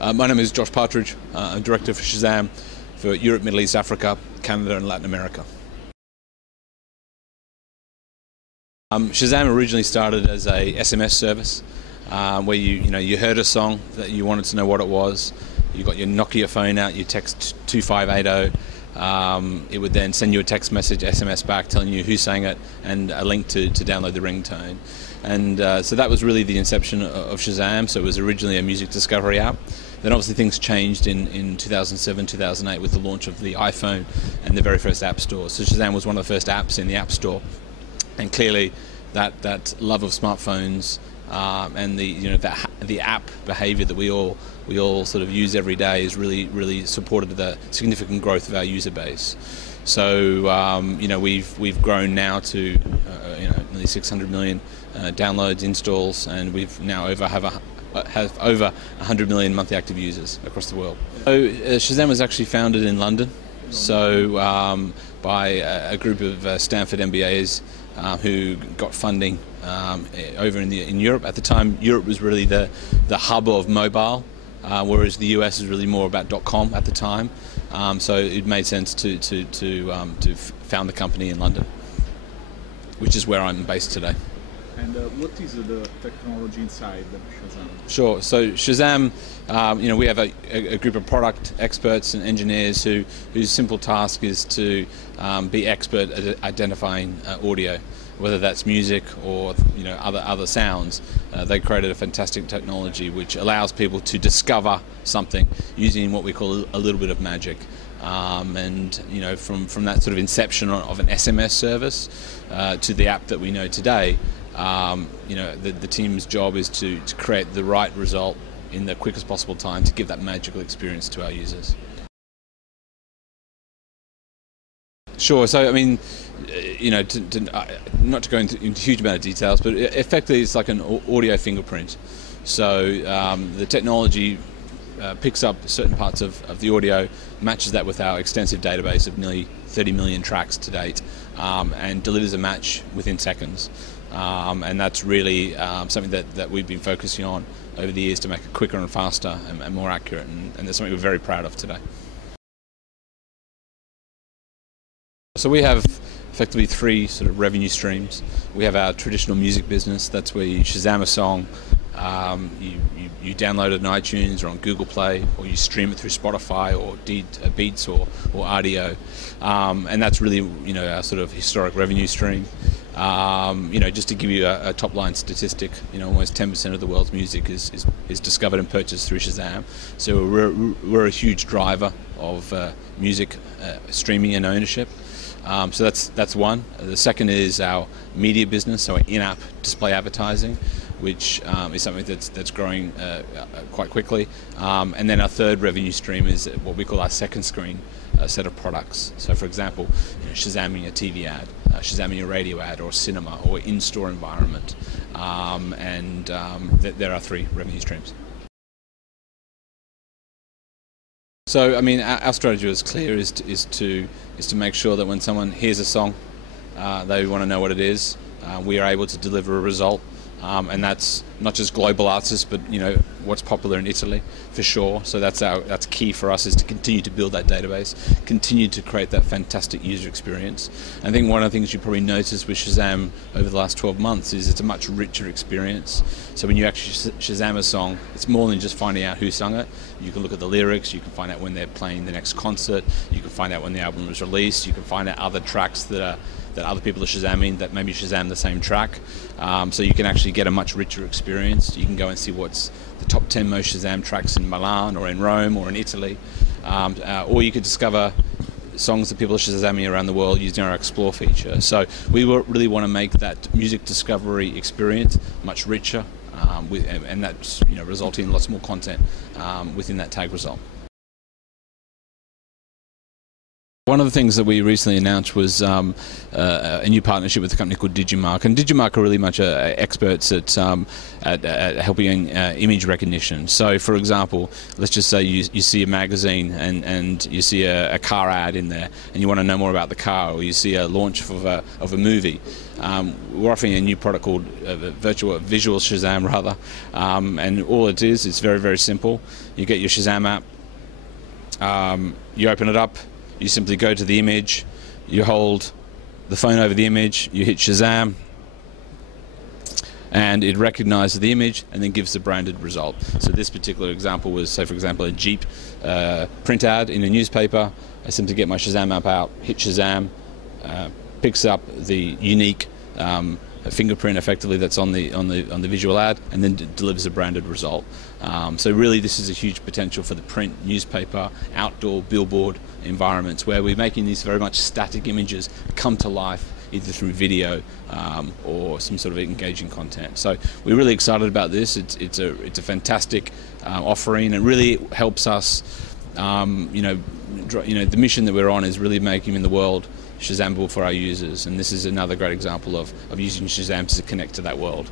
My name is Josh Partridge. I'm Director for Shazam for Europe, Middle East, Africa, Canada and Latin America. Shazam originally started as a SMS service where you heard a song that you wanted to know what it was. You got your Nokia phone out, you text 2580. It would then send you a text message, SMS back, telling you who sang it and a link to download the ringtone. And so that was really the inception of Shazam. So it was originally a music discovery app. Then obviously things changed in 2007, 2008 with the launch of the iPhone and the very first App Store. So Shazam was one of the first apps in the App Store. And clearly that love of smartphones and the app behavior that we all sort of use every day is really supported the significant growth of our user base. So we've grown now to nearly 600 million downloads, installs, and we've now have over 100 million monthly active users across the world. So Shazam was actually founded in London, so by a group of Stanford MBAs who got funding over in Europe. At the time, Europe was really the hub of mobile, whereas the US is really more about .com at the time. So it made sense to found the company in London, which is where I'm based today. And what is the technology inside Shazam? Sure. So Shazam, we have a group of product experts and engineers whose simple task is to be expert at identifying audio, whether that's music or other sounds. They created a fantastic technology which allows people to discover something using what we call a little bit of magic. And from that sort of inception of an SMS service to the app that we know today, the team's job is to create the right result in the quickest possible time to give that magical experience to our users. Sure. So I mean, not to go into a huge amount of details, but effectively it's like an audio fingerprint. So the technology picks up certain parts of the audio, matches that with our extensive database of nearly 30 million tracks to date, and delivers a match within seconds. And that's really something that we've been focusing on over the years to make it quicker and faster and more accurate, and that's something we're very proud of today. So we have effectively three sort of revenue streams. We have our traditional music business. That's where you Shazam a song, you download it on iTunes or on Google Play, or you stream it through Spotify or Beats or Audio, and that's really our sort of historic revenue stream. Just to give you a top line statistic, almost 10% of the world's music is discovered and purchased through Shazam. So we're a huge driver of music streaming and ownership. So that's one. The second is our media business, so our in-app display advertising, which is something that's growing quite quickly. And then our third revenue stream is what we call our second screen set of products. So for example, Shazamming a TV ad, Shazamming a radio ad, or cinema, or in-store environment. There are three revenue streams. So I mean, our strategy is clear: is to make sure that when someone hears a song, they want to know what it is. We are able to deliver a result, and that's not just global artists, but what's popular in Italy for sure. So that's key for us, is to continue to build that database, continue to create that fantastic user experience. I think one of the things you probably noticed with Shazam over the last 12 months is it's a much richer experience. So when you actually Shazam a song, it's more than just finding out who sung it. You can look at the lyrics, you can find out when they're playing the next concert, you can find out when the album was released, you can find out other tracks that other people are Shazamming that maybe Shazam the same track. So you can actually get a much richer experience. You can go and see what's the top 10 most Shazam tracks in Milan or in Rome or in Italy. Or you could discover songs that people are Shazamming around the world using our Explore feature. So we really want to make that music discovery experience much richer, and that's resulting in lots more content within that tag result. One of the things that we recently announced was a new partnership with a company called Digimarc, and Digimarc are really much experts at helping image recognition. So, for example, let's just say you see a magazine and you see a car ad in there, and you want to know more about the car, or you see a launch of a movie. We're offering a new product called Visual Shazam, rather, and all it is, it's very, very simple. You get your Shazam app, you open it up. You simply go to the image, you hold the phone over the image, you hit Shazam, and it recognizes the image and then gives the branded result. So this particular example was, say for example, a Jeep print ad in a newspaper. I simply get my Shazam app out, hit Shazam, picks up the unique fingerprint effectively that's on the visual ad, and then delivers a branded result. So really this is a huge potential for the print, newspaper, outdoor, billboard environments, where we're making these very much static images come to life either through video or some sort of engaging content. So we're really excited about this. It's a fantastic offering. It really helps us. The mission that we're on is really making the world Shazamable for our users, and this is another great example of using Shazam to connect to that world.